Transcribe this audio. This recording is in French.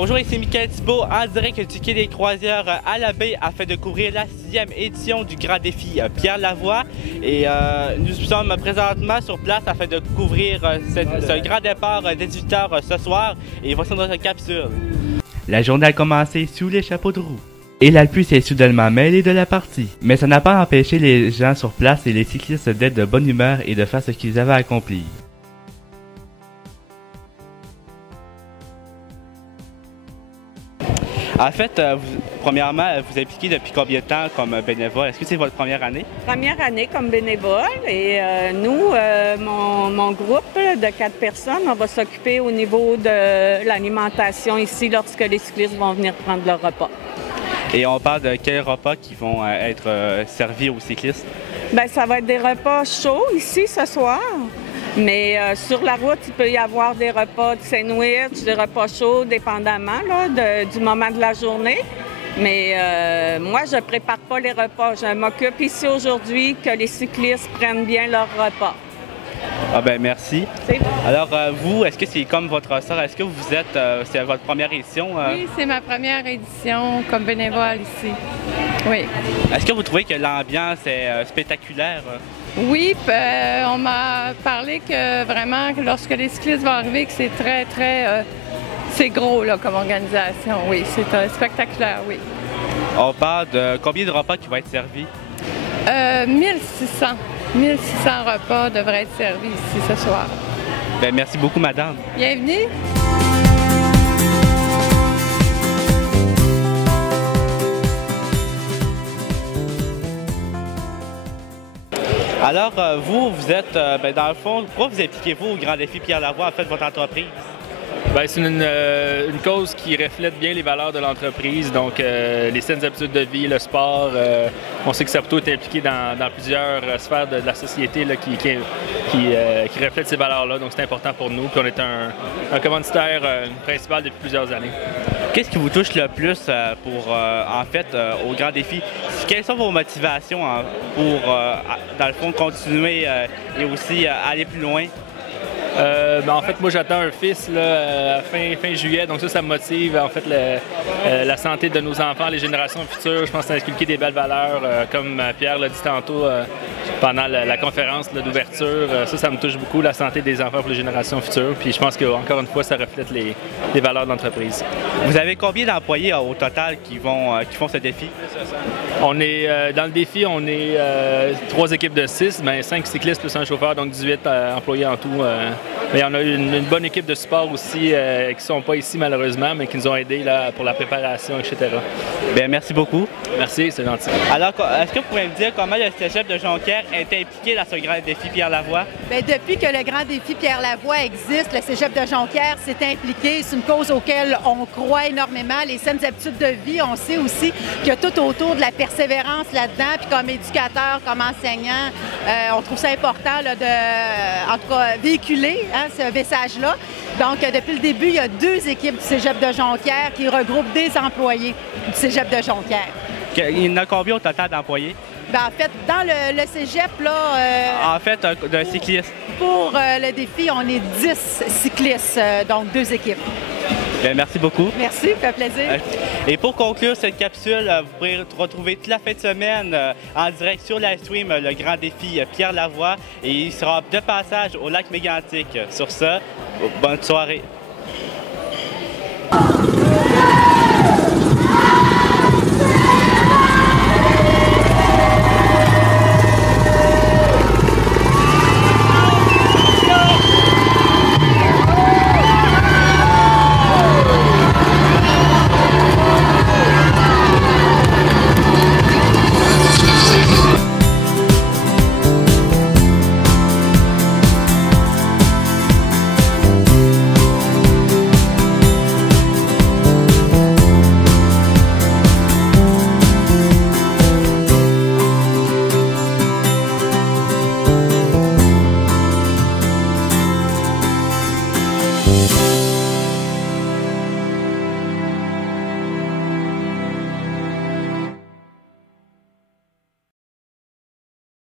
Bonjour, ici Michael Thibault en direct du quai des croisières à la baie afin de couvrir la 6e édition du Grand Défi Pierre Lavoie. Et nous sommes présentement sur place afin de couvrir ce grand départ des 18h ce soir. Et voici notre capsule. La journée a commencé sous les chapeaux de roue. Et la pluie s'est soudainement mêlée de la partie. Mais ça n'a pas empêché les gens sur place et les cyclistes d'être de bonne humeur et de faire ce qu'ils avaient à accomplir. En fait, premièrement, vous impliquez depuis combien de temps comme bénévole? Est-ce que c'est votre première année? Première année comme bénévole et nous, mon groupe de 4 personnes, on va s'occuper au niveau de l'alimentation ici lorsque les cyclistes vont venir prendre leur repas. Et on parle de quels repas qui vont être servis aux cyclistes? Bien, ça va être des repas chauds ici ce soir. Mais sur la route, il peut y avoir des repas de sandwich, des repas chauds, dépendamment là, du moment de la journée. Mais moi, je ne prépare pas les repas. Je m'occupe ici aujourd'hui que les cyclistes prennent bien leur repas. Ah ben merci. C'est bon. Alors vous, est-ce que c'est comme votre sœur? Est-ce que vous êtes, c'est votre première édition? Oui, c'est ma première édition comme bénévole ici. Oui. Est-ce que vous trouvez que l'ambiance est spectaculaire? Oui, on m'a parlé que vraiment, lorsque les cyclistes vont arriver, que c'est c'est gros là, comme organisation. Oui, c'est spectaculaire, oui. On parle de combien de repas qui vont être servis? 1600 repas devraient être servis ici ce soir. Bien, merci beaucoup, madame. Bienvenue. Alors, vous êtes, dans le fond, pourquoi vous impliquez-vous au Grand Défi Pierre Lavoie, en fait, votre entreprise? Bien, c'est une cause qui reflète bien les valeurs de l'entreprise, donc les saines habitudes de vie, le sport. On sait que Saputo est impliqué dans plusieurs sphères de la société là, qui reflètent ces valeurs-là, donc c'est important pour nous. Puis on est un commanditaire principal depuis plusieurs années. Qu'est-ce qui vous touche le plus au Grand Défi? Quelles sont vos motivations pour, dans le fond, continuer et aussi aller plus loin? En fait, moi, j'attends un fils là, fin juillet, donc ça me motive. En fait, la santé de nos enfants, les générations futures, je pense que c'est inculquer des belles valeurs, comme Pierre l'a dit tantôt pendant la conférence d'ouverture. Ça me touche beaucoup, la santé des enfants pour les générations futures. Puis je pense qu'encore une fois, ça reflète les valeurs de l'entreprise. Vous avez combien d'employés au total qui font ce défi? On est dans le défi, on est 3 équipes de 6, 5 cyclistes plus un chauffeur, donc 18 employés en tout. Mais on a une bonne équipe de support aussi qui ne sont pas ici malheureusement, mais qui nous ont aidés là, pour la préparation, etc. Bien, merci beaucoup. Merci, c'est gentil. Alors, est-ce que vous pouvez me dire comment le cégep de Jonquière est impliqué dans ce Grand Défi Pierre Lavoie? Bien, depuis que le Grand Défi Pierre Lavoie existe, le cégep de Jonquière s'est impliqué. C'est une cause auquel on croit énormément. Les saines habitudes de vie, on sait aussi qu'il y a tout autour de la persévérance là-dedans. Puis comme éducateur, comme enseignant, on trouve ça important là, en tout cas, véhiculer ce message-là. Donc, depuis le début, il y a 2 équipes du cégep de Jonquière qui regroupent des employés du cégep de Jonquière. Il y en a combien au total d'employés? Bien, en fait, dans le cégep, là... En fait, d'un cycliste. Pour le défi, on est 10 cyclistes, donc 2 équipes. Bien, merci beaucoup. Merci, ça fait plaisir. Et pour conclure cette capsule, vous pourrez retrouver toute la fin de semaine en direct sur live stream le Grand Défi Pierre Lavoie et il sera de passage au lac Mégantic. Sur ce, bonne soirée.